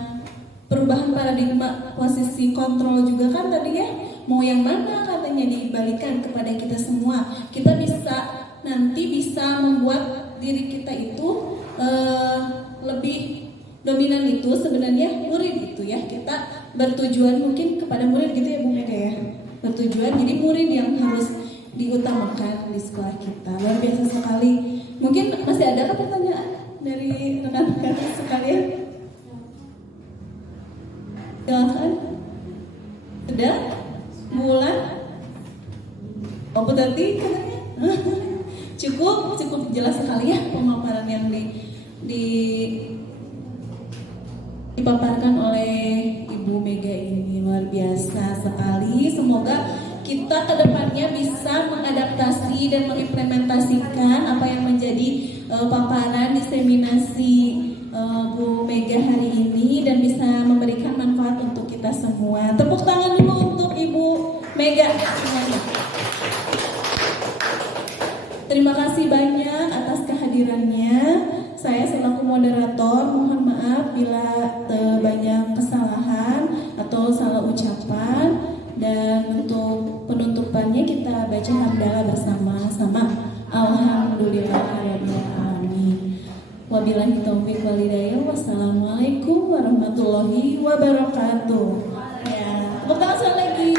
perubahan paradigma posisi kontrol juga kan tadi ya, mau yang mana katanya dibalikan kepada kita semua. Kita nanti bisa membuat diri kita itu lebih dominan itu sebenarnya murid gitu ya. Kita bertujuan mungkin kepada murid gitu ya Bu Mega ya, bertujuan jadi murid yang harus diutamakan di sekolah kita. Luar biasa sekali. Mungkin masih ada pertanyaan dari rekan-rekan sekalian? Silakan. Sudah? Bulan? Oh, Bu Tati katanya? cukup jelas sekali ya pemaparan yang dipaparkan oleh Ibu Mega ini. Luar biasa sekali. Semoga kita kedepannya bisa mengadaptasi dan mengimplementasikan apa yang menjadi paparan diseminasi Bu Mega hari ini dan bisa memberikan manfaat untuk kita semua. Tepuk tangan dulu untuk Ibu Mega semuanya. Terima kasih banyak atas kehadirannya. Saya selaku moderator mohon maaf bila banyak kesalahan atau salah ucapan. Dan untuk penutupannya kita baca hamdalah bersama-sama. Alhamdulillahirabbil alamin. Wabillahi taufiq wal hidayah. Wassalamualaikum warahmatullahi wabarakatuh. Ya, tepuk tangan sekali lagi.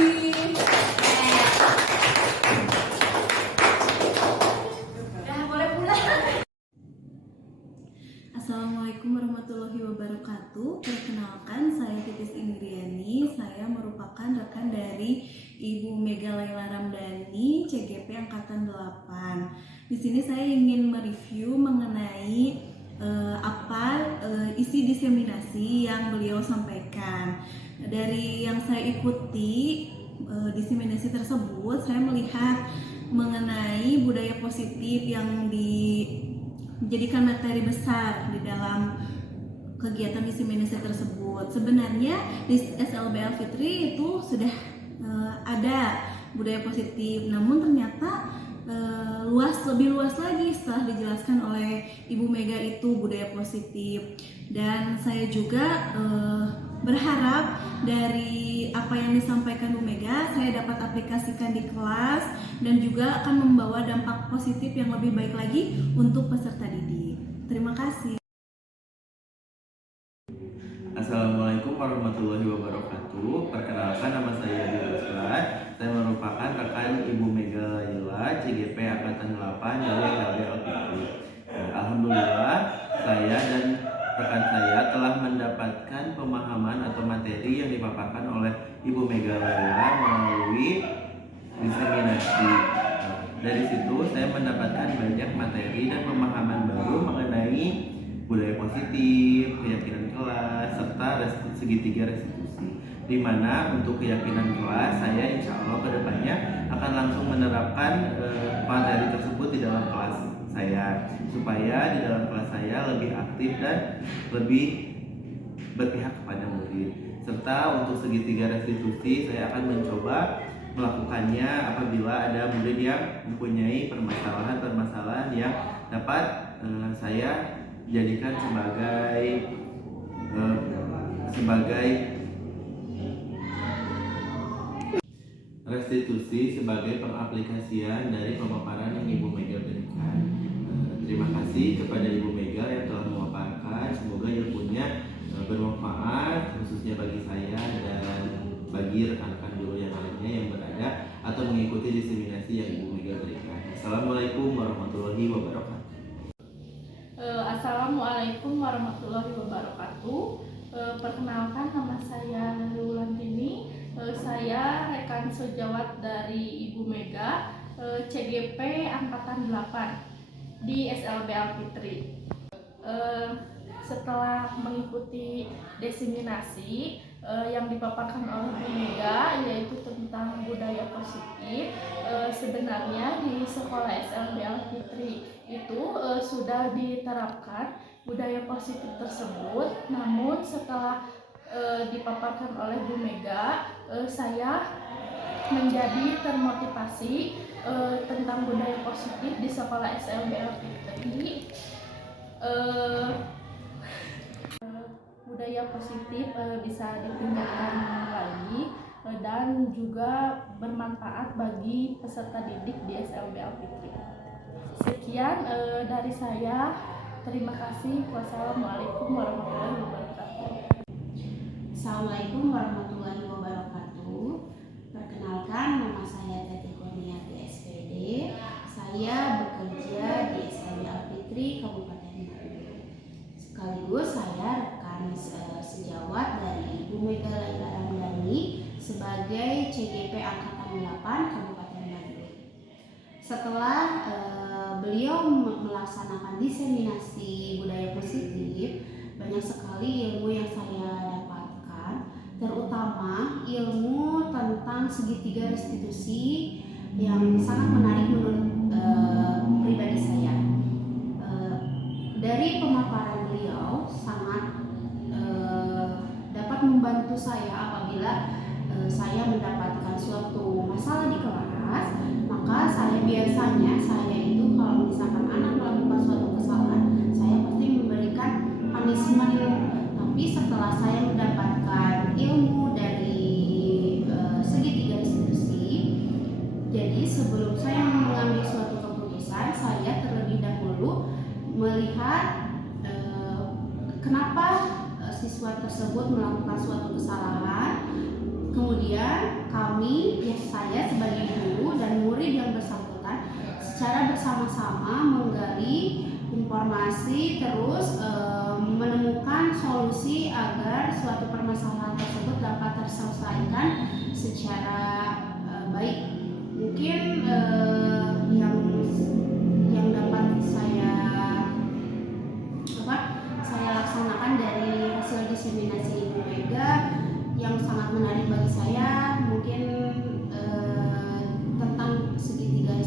Assalamualaikum warahmatullahi wabarakatuh. Perkenalkan, saya Titis Indriani. Saya merupakan rekan dari Ibu Mega Laila Ramdhani, CGP Angkatan 8. Di sini saya ingin mereview mengenai isi diseminasi yang beliau sampaikan. Dari yang saya ikuti diseminasi tersebut, saya melihat mengenai budaya positif yang dijadikan materi besar di dalam kegiatan diseminasi tersebut. Sebenarnya di SLBL Fitri itu sudah ada budaya positif, namun ternyata lebih luas lagi setelah dijelaskan oleh Ibu Mega itu budaya positif. Dan saya juga berharap dari apa yang disampaikan Bu Mega saya dapat aplikasikan di kelas dan juga akan membawa dampak positif yang lebih baik lagi untuk peserta didik. Terima kasih. Assalamualaikum warahmatullahi wabarakatuh. Perkenalkan, nama saya Yadi Ruslan. Saya merupakan rekan Ibu Mega Laila, CGP Angkatan 8 dari LBL Fitri. Alhamdulillah, saya dan rekan saya telah mendapatkan pemahaman atau materi yang dipaparkan oleh Ibu Mega Laila melalui diseminasi. Dari situ saya mendapatkan banyak materi dan pemahaman baru mengenai budaya positif, keyakinan kelas, serta segitiga restitusi. Di mana untuk keyakinan kelas, saya insya Allah kedepannya akan langsung menerapkan materi tersebut di dalam kelas saya, supaya di dalam kelas saya lebih aktif dan lebih berpihak kepada murid. Serta untuk segitiga restitusi, saya akan mencoba melakukannya apabila ada murid yang mempunyai permasalahan-permasalahan yang dapat saya jadikan sebagai restitusi, sebagai pengaplikasian dari pemaparan yang Ibu Mega berikan. Terima kasih kepada Ibu Mega yang telah memaparkan. Semoga ilmunya bermanfaat khususnya bagi saya dan bagi rekan-rekan guru yang lainnya yang berada atau mengikuti diseminasi yang Ibu Mega berikan. Assalamualaikum warahmatullahi wabarakatuh. Assalamualaikum warahmatullahi wabarakatuh. Perkenalkan, nama saya Nurulantini. Saya rekan sejawat dari Ibu Mega, CGP Angkatan 8 di SLBL Fitri. Setelah mengikuti diseminasi yang dipaparkan oleh Bu Mega, yaitu tentang budaya positif, sebenarnya di sekolah SLBL Fitri itu sudah diterapkan budaya positif tersebut. Namun setelah dipaparkan oleh Bu Mega, saya menjadi termotivasi tentang budaya positif di sekolah SLBL Fitri. Budaya positif bisa ditingkatkan lagi dan juga bermanfaat bagi peserta didik di SLBL Fitri. Sekian dari saya. Terima kasih. Wassalamualaikum warahmatullahi wabarakatuh. Assalamualaikum warahmatullahi wabarakatuh. Perkenalkan, nama saya Teti Kurniati SPD. Saya bekerja di SLBL Fitri Kabupaten Bandung. Sekaligus saya rekan sejawat dari Ibu Mega Laila Ramdhani sebagai CGP Angkatan 8 Kabupaten Bandung. Setelah beliau melaksanakan diseminasi budaya positif, banyak sekali ilmu yang saya dapatkan, terutama ilmu tentang segitiga restitusi yang sangat menarik menurut pribadi saya. Dari pemaparan beliau sangat dapat membantu saya apabila saya mendapatkan suatu masalah di kelas, maka biasanya saya itu kalau misalkan anak melakukan suatu kesalahan, saya pasti memberikan punishment. Tapi setelah saya mendapatkan ilmu dari segitiga restitusi, jadi sebelum saya mengambil suatu keputusan, saya terlebih dahulu melihat kenapa siswa tersebut melakukan suatu kesalahan. Kemudian saya sebagai guru dan murid yang bersangkutan secara bersama-sama menggali informasi, terus menemukan solusi agar suatu permasalahan tersebut dapat terselesaikan secara baik. Mungkin yang dapat saya laksanakan dari hasil diseminasi Ibu Mega yang sangat menarik bagi saya, mungkin tentang segitiga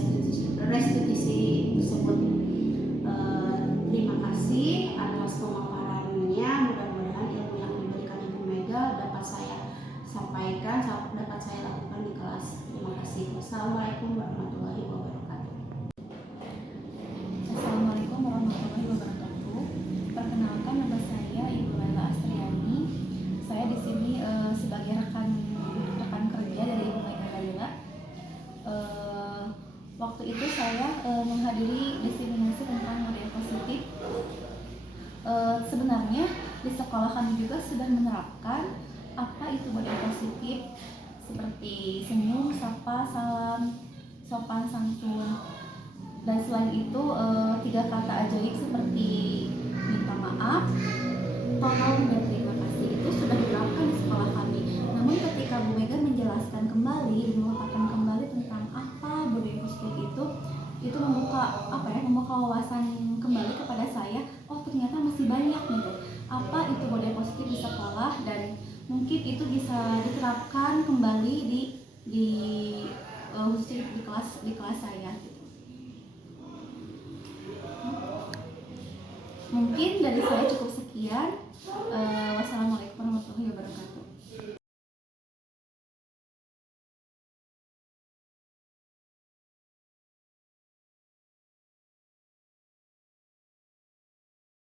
restitusi tersebut. Terima kasih atas pemaparannya. Mudah-mudahan ilmu yang diberikan Ibu Mega dapat saya sampaikan, dapat saya lakukan di kelas. Terima kasih. Wassalamualaikum warahmatullahi wabarakatuh. Assalamualaikum warahmatullahi wabarakatuh. Perkenalkan, nama saya Ibu Laila Astriani. Saya di sini sebagai rekan kerja dari Ibu Mega Laila. Waktu itu saya menghadiri diseminasi tentang budaya positif. Sebenarnya di sekolah kami juga sudah menerapkan apa itu budaya positif, seperti senyum, sapa, salam, sopan santun, dan selain itu 3 kata ajaib seperti minta maaf, tolong, dan terima kasih itu sudah diterapkan di sekolah kami. Namun ketika Bu Mega menjelaskan kembali, mengungkapkan kembali tentang apa budaya positif itu membuka wawasan kembali kepada saya. Oh, ternyata masih banyak gitu apa itu budaya positif di sekolah, dan mungkin itu bisa diterapkan kembali khususnya di kelas saya gitu. Mungkin dari saya cukup sekian.